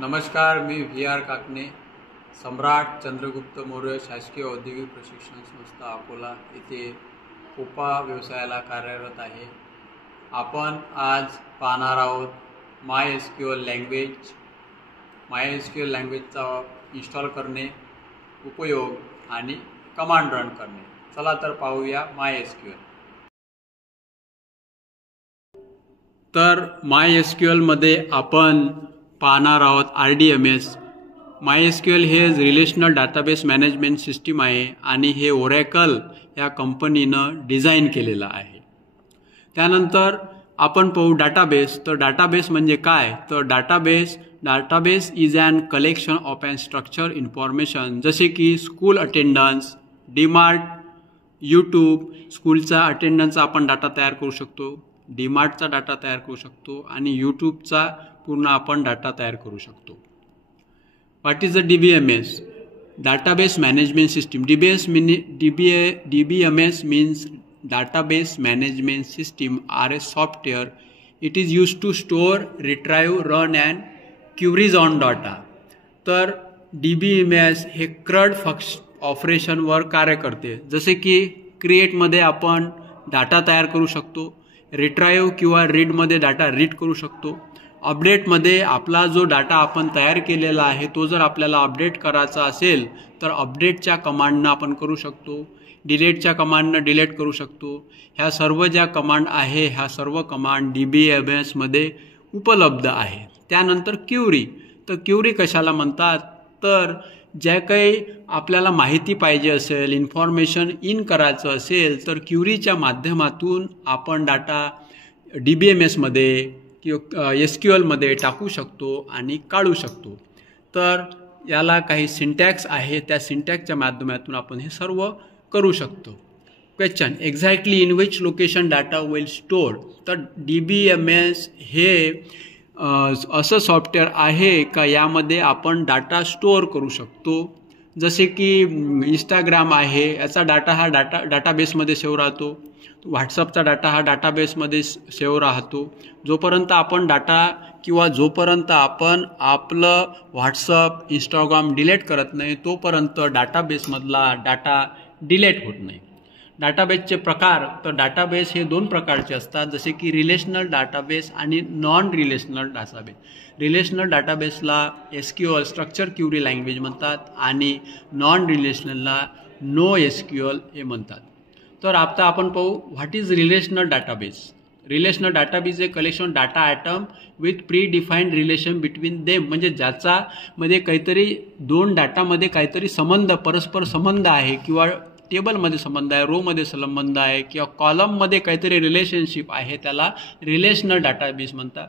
नमस्कार, मी VR काकणे, सम्राट चंद्रगुप्त मौर्य शासकीय औद्योगिक प्रशिक्षण संस्था अकोला येथे कोपा व्यवसायाला कार्यरत आहे। आपण आज पाहणार आहोत MySQL लँग्वेजचा इन्स्टॉल करणे, उपयोग आणि कमांड रन करणे। चला तर पाहूया MySQL। तर MySQL मध्ये आपण पाहणार आहोत RDMS। MySQL हे रिलेशनल डाटाबेस मॅनेजमेंट सिस्टीम आहे आणि हे ओरॅकल या कंपनीनं डिझाइन केलेलं आहे। त्यानंतर आपण पाहू डाटाबेस। तर डाटाबेस म्हणजे काय? तर database is an collection of an structure information, जसे की स्कूल अटेंडन्स, डीमार्ट, यूट्यूब। स्कूलचा अटेंडन्सचा आपण डाटा तयार करू शकतो, डीमार्टचा डाटा तयार करू शकतो आणि यूट्यूबचा पूर्ण आपण डाटा तयार करू शकतो। What is the DBMS? Database management system. DBMS means database management system are a software. It is used to store, retrieve, run and queries on data. तर DBMS हे CRUD ऑपरेशनवर कार्य करते। जसे की क्रिएटमध्ये आपण डाटा तयार करू शकतो, रिट्राईव्ह किंवा रीडमध्ये डाटा रीड करू शकतो, अपडेटमध्ये आपला जो डाटा आपण तयार केलेला आहे तो जर आपल्याला अपडेट करायचा असेल तर अपडेटच्या कमांडनं आपण करू शकतो, डिलीटच्या कमांडनं डिलीट करू शकतो। ह्या सर्व ज्या कमांड आहे ह्या सर्व कमांड DBMS मध्ये उपलब्ध आहे। त्यानंतर क्युरी। तर क्युरी कशाला म्हणतात? तर ज्या काही आपल्याला माहिती पाहिजे असेल, इन्फॉर्मेशन इन करायचं असेल तर क्युरीच्या माध्यमातून आपण डाटा DBMS मध्ये किंवा SQL मध्ये टाकू शकतो आणि काढू शकतो। तर याला काही सिंटॅक्स आहे, त्या सिंटॅक्सच्या माध्यमातून आपण हे सर्व करू शकतो। Question, exactly in which location data will store? तर DBMS हे असं सॉफ्टवेअर आहे का यामध्ये आपण डाटा स्टोअर करू शकतो। जसे की इंस्टाग्राम आहे, याचा डाटा हा डाटाबेसमध्ये सेव्ह राहतो, व्हॉट्सअपचा डाटा हा डाटाबेसमध्ये सेव्ह राहतो। जोपर्यंत आपण जोपर्यंत आपण आपलं व्हॉट्सअप, इंस्टाग्राम डिलीट करत नाही तोपर्यंत डाटाबेसमधला डाटा डिलीट होत नाही। डाटाबेसचे प्रकार, तर डाटाबेस हे दोन प्रकारचे असतात, जसे की रिलेशनल डाटाबेस आणि नॉन रिलेशनल डाटाबेस। रिलेशनल डाटाबेसला SQL स्ट्रक्चर क्युरी लँग्वेज म्हणतात आणि नॉन रिलेशनलला NoSQL हे म्हणतात। तर आता आपण पाहू what is relational database. Relational database a collection data item with pre defined relation between them, म्हणजे ज्याच्यामध्ये काहीतरी दोन डाटामध्ये काहीतरी संबंध, परस्पर संबंध आहे किंवा टेबलमध्ये संबंध आहे, रोमध्ये संबंध आहे किंवा कॉलममध्ये काहीतरी रिलेशनशिप आहे, त्याला रिलेशनल डाटाबेस म्हणतात।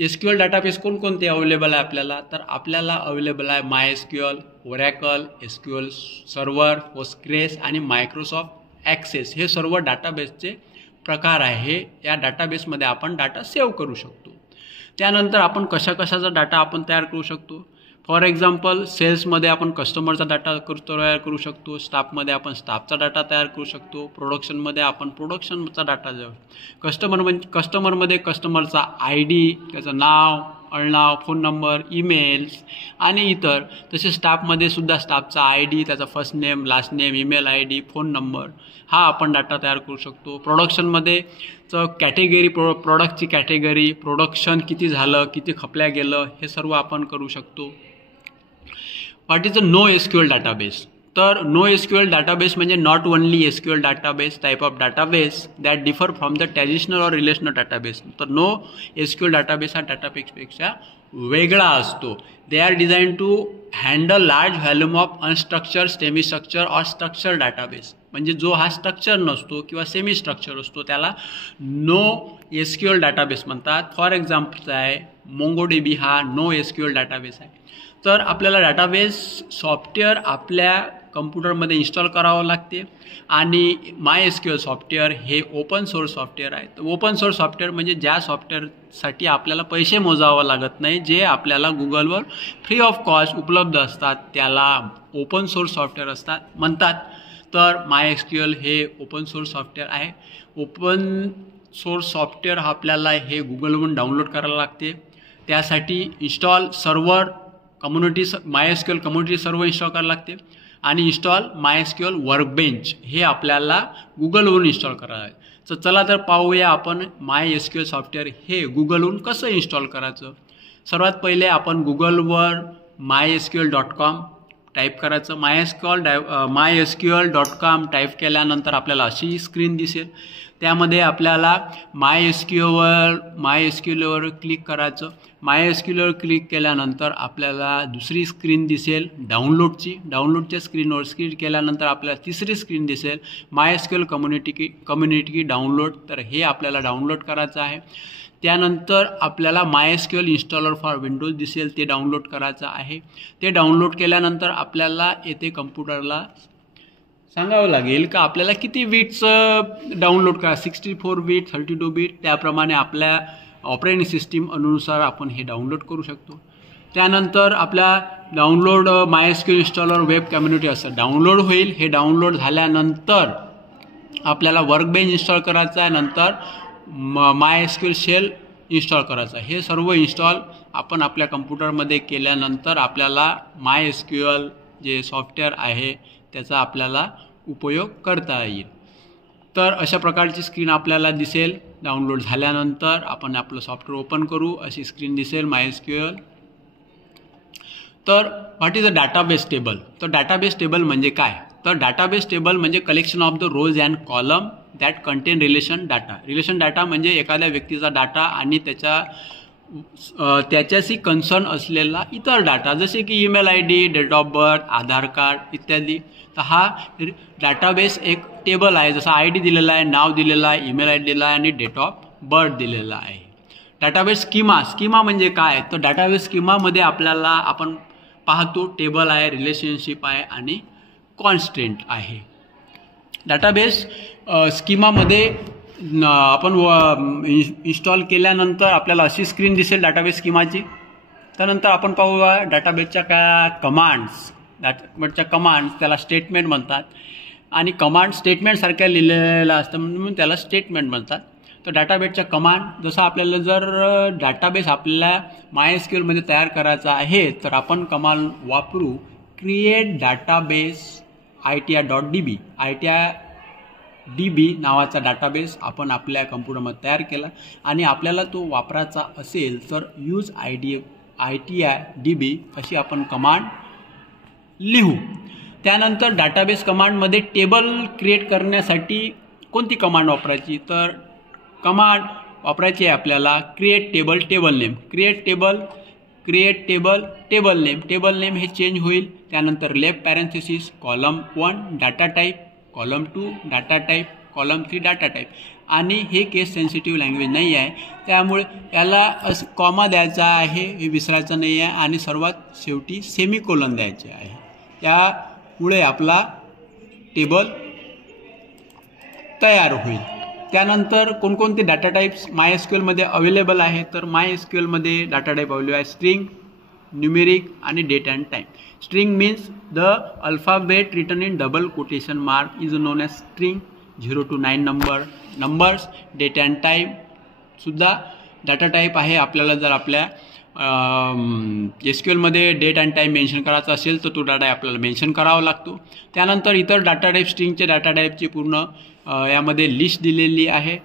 SQL डाटाबेस कोणकोणते अवेलेबल आहे आपल्याला? तर आपल्याला अवेलेबल आहे MySQL, oracle, SQL server, Postgres आणि मायक्रोसॉफ्ट ॲक्सेस। हे सर्व डाटाबेसचे प्रकार आहे। या डाटाबेसमध्ये आपण डाटा सेव्ह करू शकतो। त्यानंतर आपण कशाचा डाटा आपण तयार करू शकतो? फॉर एक्झाम्पल, सेल्समध्ये आपण कस्टमरचा डाटा तयार करू शकतो, स्टाफमध्ये आपण स्टाफचा डाटा तयार करू शकतो, प्रोडक्शनमध्ये आपण प्रोडक्शनचा डाटा कस्टमरमध्ये कस्टमरचा ID, त्याचं नाव, आडनाव, फोन नंबर, ईमेल्स आणि इतर। तसेच स्टाफमध्ये सुद्धा स्टाफचा ID, त्याचा first name, last name, email ID, phone number हा आपण डाटा तयार करू शकतो। प्रोडक्शनमध्ये कॅटेगरी, प्रोडक्टची कॅटेगरी, प्रोडक्शन किती झालं, किती खपल्या गेलं, हे सर्व आपण करू शकतो। What is a NoSQL database? तर NoSQL डाटाबेस म्हणजे not only SQL database type of database that differ from the traditional or relational database. तर NoSQL डाटाबेस हा डाटाबेसपेक्षा वेगळा असतो। They are design to handle large volume of unstructure, semi structure or structure database. म्हणजे जो हा structure नसतो किंवा सेमी स्ट्रक्चर असतो त्याला NoSQL डाटाबेस म्हणतात। फॉर एक्झाम्पल आहे MongoDB हा NoSQL डाटाबेस आहे। तर आपल्याला डाटाबेस सॉफ्टवेअर आपल्या कम्प्युटरमध्ये इन्स्टॉल करावं लागते आणि MySQL सॉफ्टवेअर हे ओपन सोर्स सॉफ्टवेअर आहे। तर ओपन सोर्स सॉफ्टवेअर म्हणजे ज्या सॉफ्टवेअरसाठी आपल्याला पैसे मोजावं लागत नाही, जे आपल्याला गुगलवर फ्री ऑफ कॉस्ट उपलब्ध असतात, त्याला ओपन सोर्स सॉफ्टवेअर म्हणतात। तर MySQL हे ओपन सोर्स सॉफ्टवेअर आहे। ओपन सोर्स सॉफ्टवेअर आपल्याला हे गुगलवरून डाउनलोड करायला लागते। त्यासाठी install server community MySQL community server install करावं लागते आणि इन्स्टॉल MySQL वर्कबेंच हे आपल्याला गुगलवरून इन्स्टॉल करावं लागेल. तर चला तर पाहूया आपण MySQL सॉफ्टवेअर हे गुगलवरून कसं इन्स्टॉल करायचं. सर्वात पहिले आपण गुगलवर mysql.com टाईप करायचं. mysql.com टाईप केल्यानंतर आपल्याला अशी स्क्रीन दिसेल. त्यामध्ये आपल्याला MySQLवर क्लिक करायचं. MySQLवर क्लिक केल्यानंतर आपल्याला दुसरी स्क्रीन दिसेल डाउनलोडच्या स्क्रीनवर क्लिक केल्यानंतर आपल्याला तिसरी स्क्रीन दिसेल MySQL कम्युनिटी डाउनलोड. तर हे आपल्याला डाउनलोड करायचं आहे. त्यानंतर आपल्याला MySQL इन्स्टॉलर फॉर विंडोज दिसेल, ते डाउनलोड करायचं आहे. ते डाउनलोड केल्यानंतर आपल्याला येथे कम्प्युटरला सांगावं लागेल का आपल्याला किती बीटचं डाउनलोड करा, 64 बीट 32 बीट, त्याप्रमाणे आपल्या ऑपरेटिंग सिस्टीम अनुसार आपण हे डाउनलोड करू शकतो. त्यानंतर आपल्या download MySQL installer web community असं डाउनलोड होईल. हे डाउनलोड झाल्यानंतर आपल्याला वर्कबेंच इन्स्टॉल करायचं आहे. नंतर MySQL शेल इन्स्टॉल करायचा. हे सर्व इन्स्टॉल आपण आपल्या कम्प्युटरमध्ये केल्यानंतर आपल्याला MySQL जे सॉफ्टवेअर आहे त्याचा आपल्याला उपयोग करता येईल. तर अशा प्रकारची स्क्रीन आपल्याला दिसेल. डाउनलोड झाल्यानंतर आपण आपलं सॉफ्टवेअर ओपन करू, अशी स्क्रीन दिसेल MySQL. तर what is a database table. तर डाटाबेस टेबल म्हणजे काय. तर डाटाबेस टेबल म्हणजे collection of the rows and column that contain relation data म्हणजे एखाद्या व्यक्तीचा डाटा आणि त्याच्याशी कन्सर्न असलेला इतर डाटा, जसे की email ID, date of birth, Aadhaar card इत्यादी. तर हा डाटाबेस एक टेबल आहे. जसा ID दिलेला आहे, नाव दिलेलं आहे, ईमेल ID दिला आहे आणि डेट ऑफ बर्थ दिलेला आहे. डाटाबेस स्कीमा म्हणजे काय. तर डाटाबेस स्कीमामध्ये आपल्याला आपण पाहतो टेबल आहे, रिलेशनशिप आहे आणि कॉन्स्ट्रेंट आहे. डाटाबेस स्कीमामध्ये आपण इन्स्टॉल केल्यानंतर आपल्याला अशी स्क्रीन दिसेल डाटाबेस स्कीमाची. त्यानंतर आपण पाहूया डाटाबेसच्या काय डाटाबेसच्या कमांड्स, त्याला स्टेटमेंट म्हणतात आणि कमांड स्टेटमेंटसारख्या लिहिलेलं असतं म्हणून त्याला स्टेटमेंट म्हणतात. तर डाटाबेसच्या कमांड, जसं आपल्याला जर डाटाबेस आपल्याला MySQLमध्ये तयार करायचा आहे तर आपण कमांड वापरू क्रिएट डाटाबेस itr.db. itr.db नावाचा डाटाबेस आपण आपल्या कम्प्युटरमध्ये तयार केला आणि आपल्याला तो वापरायचा असेल तर यूज itr.db अशी आपण कमांड लिहू. त्यानंतर डाटाबेस कमांडमध्ये टेबल क्रिएट करण्यासाठी कोणती कमांड वापरायची. तर कमांड वापरायची आहे आपल्याला create table name. Create table name हे चेंज होईल. त्यानंतर left parenthesis column 1 data type, column 2 data type, column 3 data type. आणि हे केस सेन्सिटिव्ह लँग्वेज नाही आहे त्यामुळे याला कॉमा द्यायचा आहे, हे विसरायचं नाही आहे आणि सर्वात शेवटी सेमिकोलन द्यायचे आहे. त्यामुळे आपला टेबल तयार होईल. त्यानंतर कोणकोणते डाटा टाईप्स MySQLमध्ये अवेलेबल आहे. तर MySQLमध्ये डाटा टाईप अवेलेबल आहे स्ट्रिंग, न्यूमेरिक आणि date and time. String means the alphabet written in double quotation mark is known as string. 0 to 9 numbers. Date and time सुद्धा डाटा टाईप आहे. आपल्याला जर आपल्या SQLमध्ये डेट अँड टाईम मेन्शन करायचा असेल तर तो डाटा आपल्याला मेन्शन करावा लागतो. त्यानंतर इतर डाटा टाईप स्ट्रिंगचे डाटा टाईपची पूर्ण यामध्ये लिस्ट दिलेली आहे.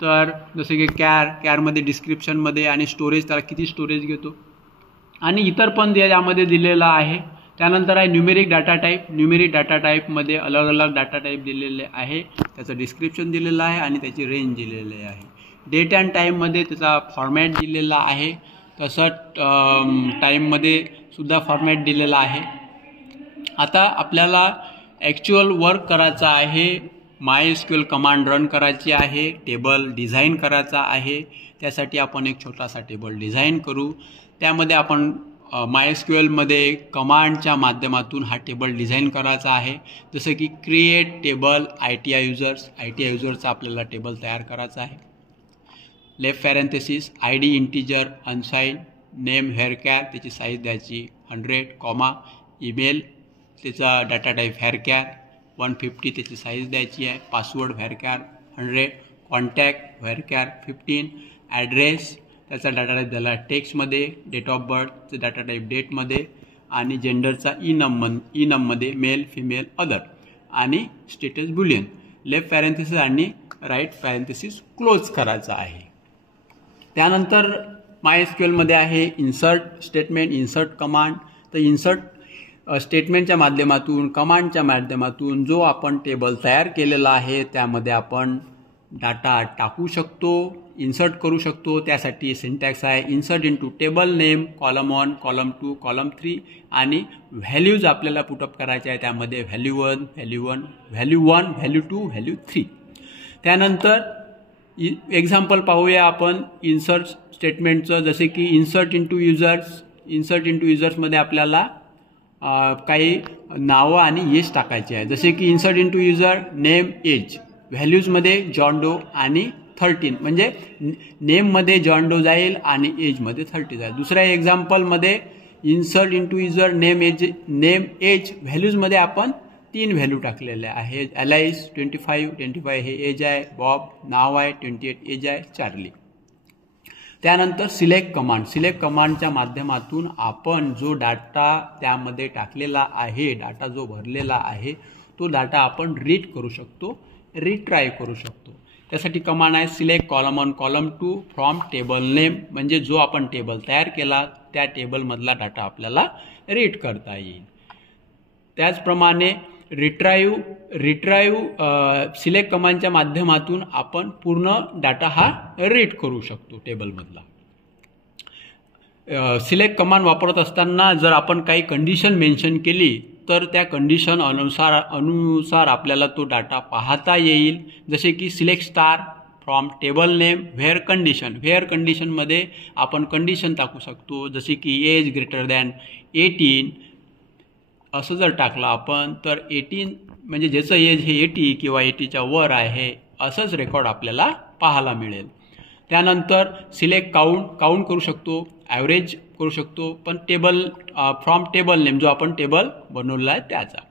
तर जसे की कॅरमध्ये डिस्क्रिप्शनमध्ये आणि स्टोरेज, त्याला किती स्टोरेज घेतो आणि इतर पण यामध्ये दिलेला आहे. त्यानंतर आहे न्यूमेरिक डाटा टाईपमध्ये अलग डाटा टाईप दिलेले आहे, त्याचं डिस्क्रिप्शन दिलेलं आहे आणि त्याची रेंज दिलेली आहे. डेट अँड टाईममध्ये त्याचा फॉर्मॅट दिलेला आहे, तसं टाईममध्ये सुद्धा फॉर्मॅट दिलेला आहे. आता आपल्याला ॲक्च्युअल वर्क करायचं आहे. MySQL कमांड रन करायची आहे, टेबल डिझाईन करायचा आहे. त्यासाठी आपण एक छोटासा टेबल डिझाईन करू. त्यामध्ये आपण MySQLमध्ये कमांडच्या माध्यमातून हा टेबल डिझाईन करायचा आहे. जसं की क्रिएट टेबल ITR युजर्सचा आपल्याला टेबल तयार करायचा आहे. Left parenthesis ID integer unsigned, name varchar त्याची साईज द्यायची 100, कॉमा ईमेल त्याचा डाटा टाईप हेअरकॅर 150 त्याची साईज द्यायची आहे. Password varchar 100, contact varchar 15, address त्याचा डाटा टाईप झाला टेक्स्टमध्ये, डेट ऑफ बर्थचा डाटा टाईप डेटमध्ये आणि जेंडरचा नममध्ये मेल, फिमेल, अदर आणि स्टेटस बुलियन. लेफ्ट पॅरेंथेसिस आणि राईट पॅरेंथेसिस क्लोज करायचा आहे. त्यानंतर MySQLमध्ये आहे इन्सर्ट स्टेटमेंट, इन्सर्ट कमांड. तर इन्सर्ट स्टेटमेंटच्या माध्यमातून, कमांडच्या माध्यमातून जो आपण टेबल तयार केलेला आहे त्यामध्ये आपण डाटा टाकू शकतो, इन्सर्ट करू शकतो. त्यासाठी सिंटॅक्स आहे insert into table name, column 1, column 2, column 3 आणि व्हॅल्यूज आपल्याला पुटअप करायचे आहे. त्यामध्ये व्हॅल्यू 1, व्हॅल्यू 2, व्हॅल्यू 3. त्यानंतर एक्झाम्पल पाहूया आपण इन्सर्ट स्टेटमेंटचं. जसे की इन्सर्ट इंटू युजर्समध्ये आपल्याला काही नावं आणि एज टाकायचे आहे. जसे की insert into user name, age. व्हॅल्यूजमध्ये जॉन डो आणि 13 म्हणजे नेममध्ये जॉन डो जाईल आणि एजमध्ये 30 जाईल. दुसऱ्या एक्झाम्पलमध्ये insert into user name, age. व्हॅल्यूजमध्ये आपण 3 व्हॅल्यू टाकलेले आहे. अलाइस 25 हे एज आहे, बॉब नाव आहे, 28 एज आहे, चार्ली. त्यानंतर सिलेक्ट कमांडच्या माध्यमातून आपण जो डाटा त्यामध्ये टाकलेला आहे, डाटा जो भरलेला आहे तो डाटा आपण रीड करू शकतो, रिट्राय करू शकतो. त्यासाठी कमांड आहे select column 1, column 2 from table name. म्हणजे जो आपण टेबल तयार केला त्या टेबलमधला डाटा आपल्याला रीड करता येईल. त्याचप्रमाणे रिट्राईव्ह सिलेक्ट कमांडच्या माध्यमातून आपण पूर्ण डाटा हा रीड करू शकतो टेबलमधला. सिलेक्ट कमांड वापरत असताना जर आपण काही कंडिशन मेन्शन केली तर त्या कंडिशन अनुसार आपल्याला तो डाटा पाहता येईल. जसे की select star from table name where कंडिशनमध्ये आपण कंडिशन टाकू शकतो. जसे की एज ग्रेटर दॅन 18 असं जर टाकलं आपण तर 18 म्हणजे ज्याचं एज हे 80 किंवा 80च्या वर आहे असंच रेकॉर्ड आपल्याला पाहायला मिळेल. त्यानंतर सिलेक्ट काउंट करू शकतो, ॲव्हरेज करू शकतो, पण फ्रॉम टेबल नेम जो आपण टेबल बनवलेला आहे त्याचा.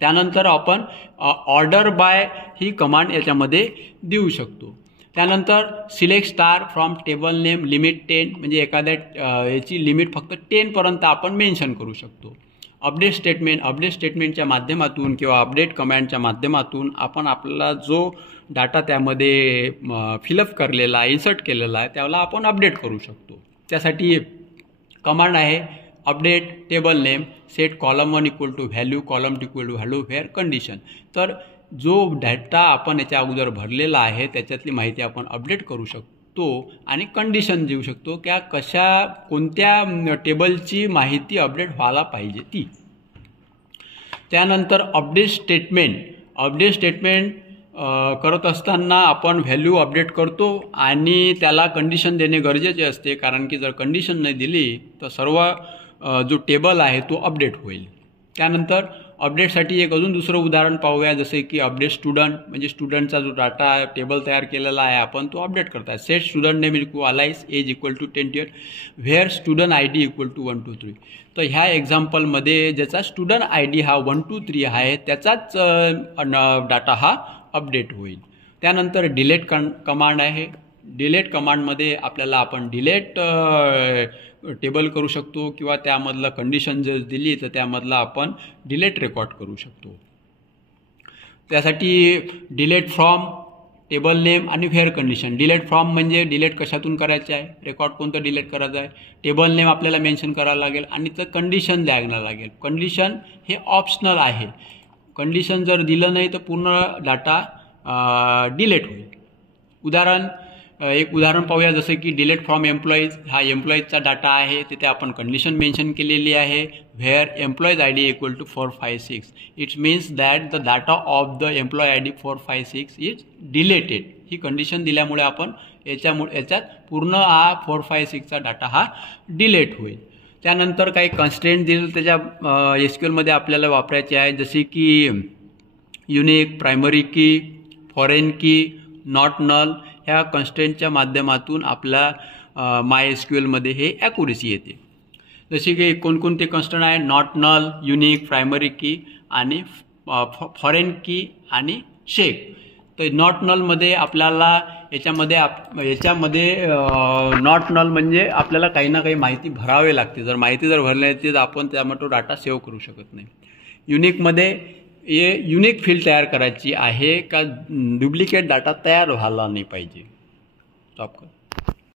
त्यानंतर आपण ऑर्डर बाय ही कमांड याच्यामध्ये देऊ शकतो. त्यानंतर select star from table name limit 10 म्हणजे एखाद्या याची लिमिट फक्त 10 पर्यंत आपण मेन्शन करू शकतो. अपडेट स्टेटमेंटच्या माध्यमातून किंवा अपडेट कमांडच्या माध्यमातून आपण आपला जो डाटा त्यामध्ये फिलअप करलेला आहे, इन्सर्ट केलेला आहे त्याला आपण अपडेट करू शकतो. त्यासाठी कमांड आहे update table name set column 1 equal to value, column 2 equal to value where condition. तर जो डाटा आपण याच्या अगोदर भरलेला आहे त्याच्यातली माहिती आपण अपडेट करू शकतो आणि कंडिशन देऊ शकतो की कोणत्या टेबलची माहिती अपडेट व्हायला पाहिजे ती. त्यानंतर अपडेट स्टेटमेंट करत असताना आपण व्हॅल्यू अपडेट करतो आणि त्याला कंडिशन देणे गरजेचे असते, कारण की जर कंडिशन नाही दिली तर सर्व जो टेबल आहे तो अपडेट होईल. त्यानंतर अपडेटसाठी एक अजून दुसरं उदाहरण पाहूया. जसे की अपडेट स्टुडंट म्हणजे स्टुडंटचा जो डाटा टेबल तयार केलेला आहे आपण तो अपडेट करता. Set student name equal Alice age equal to 28 where student ID equal to 1 2 3. तर ह्या एक्झाम्पलमध्ये ज्याचा स्टुडंट ID हा 1 2 3 आहे त्याचाच डाटा हा अपडेट होईल. त्यानंतर डिलीट कमांड आहे. डिलीट कमांडमध्ये आपल्याला आपण डिलीट टेबल करू शकतो किंवा त्यामधलं कंडिशन जर दिली तर त्यामधला आपण डिलीट रेकॉर्ड करू शकतो. त्यासाठी डिलीट फ्रॉम टेबल नेम आणि व्हेअर कंडिशन. डिलीट फ्रॉम म्हणजे डिलीट कशातून करायचं आहे, रेकॉर्ड कोणतं डिलीट करायचं आहे, टेबल नेम आपल्याला मेन्शन करावं लागेल आणि तर कंडिशन द्यायला लागेल. कंडिशन हे ऑप्शनल आहे. कंडिशन जर दिलं नाही तर पूर्ण डाटा डिलीट होईल. एक उदाहरण पाहूया. जसं की डिलीट फ्रॉम एम्प्लॉईज. हा एम्प्लॉईजचा डाटा आहे, तिथे आपण कंडिशन मेन्शन केलेली आहे where employees ID equal to 456. It's means that the data of the employee ID 456 is deleted. ही कंडिशन दिल्यामुळे आपण याच्यात पूर्ण हा 456चा डाटा हा डिलीट होईल. त्यानंतर काही कन्स्ट्रेंट दिले त्याच्या SQLमध्ये आपल्याला वापरायचे आहे. जसे की युनिक, प्रायमरी की, फॉरेन की, नॉट नल ह्या कन्स्ट्रेंटच्या माध्यमातून आपल्या MySQLमध्ये हे ॲक्युरेसी येते. जसे की कोणकोणते कन्स्ट्रेंट आहे, नॉट नल, युनिक, प्रायमरी की आणि फॉरेन की आणि शेक. तर नॉट नलमध्ये आपल्याला याच्यामध्ये नॉट नल म्हणजे आपल्याला काही ना काही माहिती भरावी लागते. जर माहिती भरली नाही तर आपण त्यामध्ये तो डाटा सेव्ह करू शकत नाही. युनिकमध्ये युनिक फील्ड तयार करायची आहे का डुप्लिकेट डाटा तयार व्हायला नाही पाहिजे. स्टॉप कर.